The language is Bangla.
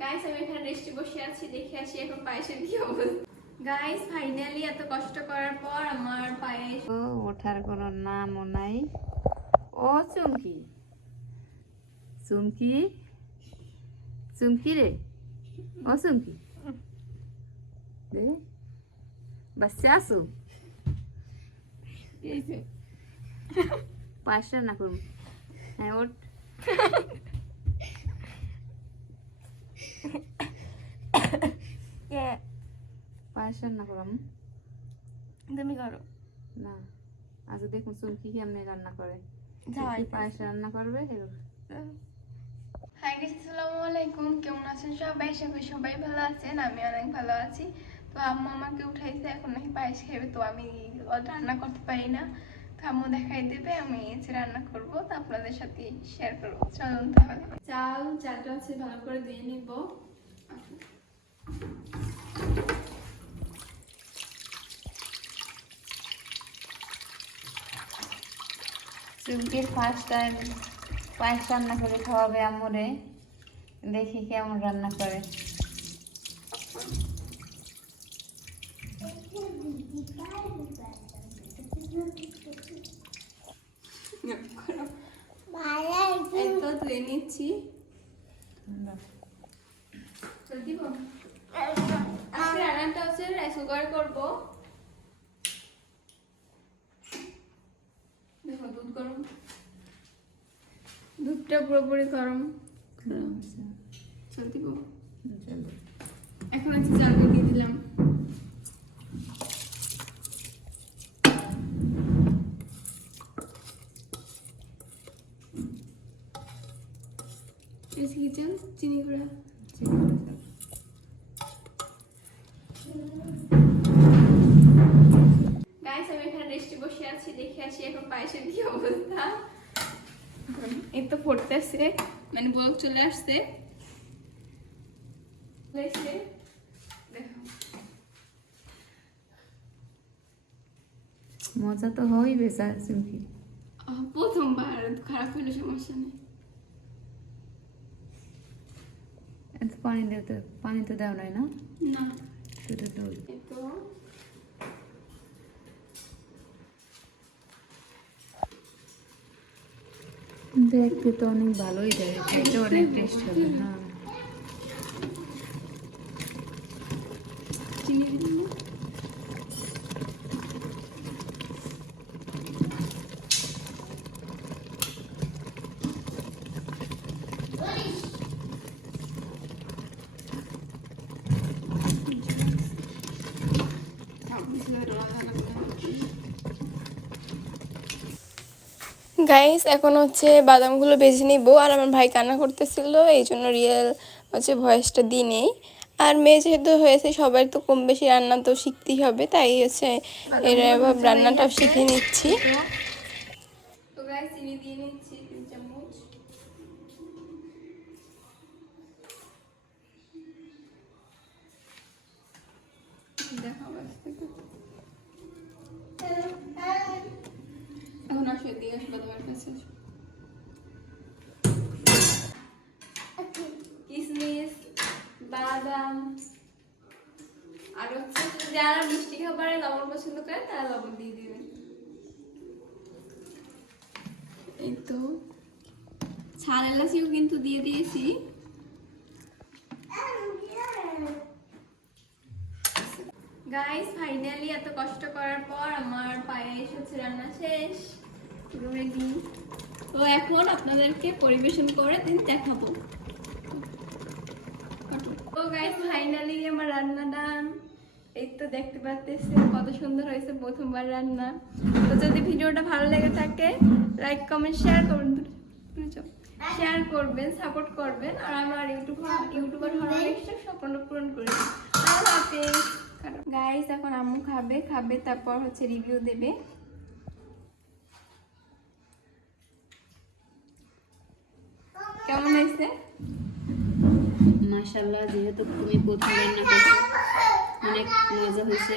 গাইস আমি এখানে রেস্টে বসে আছি, দেখে আসি এখন পায়েসের কি অবস্থা। গাইস ফাইনালি এত কষ্ট করার পর আমার পায়েস ওঠার কোনো নামও নাই। ও চুমকি, চুমকি, চুমকি রে, ও চুমকি রে, বাচ্চা আসু পায়েস রান্না করুন। হ্যাঁ ওঠ, পায়েস রান্না করলাম। তুমি করো না আজ দেখুন চুমকি কেমনে রান্না করে, যাই পায়েস রান্না করবে। হাই গাইস, আসসালামু আলাইকুম। কেমন আছেন সবাই? আশা করি সবাই ভালো আছেন, আমি অনেক ভালো আছি। তো আম্মু আমাকে উঠাইছে, এখন নাকি পায়েস খাবে, তো আমি রান্না করতে পারি না। তো আম্মু দেখাই দেবে, আমি এসে রান্না করবো, তো আপনাদের সাথে শেয়ার করবো। চলুন তাহলে চালটা হচ্ছে ভালো করে দিয়ে নিব। চুমকির ফার্স্ট টাইম পায়েস রান্না করে খাওয়াবে আম্মুরে, দেখি কেমন রান্না করে। এই তো ধুয়ে নিচ্ছি। দিব আজকে রান্নাটা হচ্ছে রাইস কুকার করবো। দেখো দুধ গরম, দুধটা পুরোপুরি গরম। চল দিব, এখন হচ্ছে চালটা দিয়ে দিলাম। চিনি গুঁড়া, গাইস আমি এখানে রেস্টে বসে আছি, দেখে আসি এখন পায়েসের কি অবস্থা। এই তো ফুটতেছে, মানে বলক চলে আসছে। দেখো মজা তো হইবে চুমকি, প্রথমবার, খারাপ হলে সমস্যা নেই। পানি তো দেওয়া নাই না, না শুধু দুধ। এই তো দেখতে তো অনেক ভালোই দেয়, খেতে অনেক টেস্ট হবে। হ্যাঁ চিনি দিলাম। গাইস এখন হচ্ছে বাদামগুলো বেজে নিব, আর আমার ভাই কান্না করতেছিল, এই জন্য রিয়েল হচ্ছে ভয়েসটা দিই নেই। আর মেয়ে যেহেতু হয়েছে, সবাই তো কম বেশি রান্না তো শিখতেই হবে, তাই হচ্ছে এভাবে রান্নাটাও শিখে নিচ্ছি। তো গাইস চিনি দিয়ে নিচ্ছি 3 চামচ। দেখো এখন আসো দিয়ে আসবো তোমার কাছে। কিশমিশ, বাদাম, আর হচ্ছে যারা মিষ্টি খাবারে লবণ পছন্দ করে তারা লবণ দিয়ে দিবেন। এই তো ছাল এলাচিও কিন্তু দিয়ে দিয়েছি। গাইস ফাইনালি এত কষ্ট করার পর আমার পায়েস হচ্ছে রান্না শেষ, পুরো রেডি। তো এখন আপনাদেরকে পরিবেশন করে দিন দেখাবো। তো গাইস ফাইনালি আমার রান্না ডান। এই তো দেখতে পাচ্ছেন কত সুন্দর হয়েছে, প্রথমবার রান্না। তো যদি ভিডিওটা ভালো লেগে থাকে লাইক কমেন্ট শেয়ার করবেন, সাপোর্ট করবেন, আর আমার ইউটিউবার হওয়ার ইচ্ছা স্বপ্ন পূরণ করবেন। আল্লাহ হাফেজ। গাইস এখন আম্মু খাবে তারপর হচ্ছে রিভিউ দেবে। কেমন হয়েছে? মাশাআল্লাহ, যেহেতু তুমি প্রথম রান্না করছো অনেক মজা হয়েছে।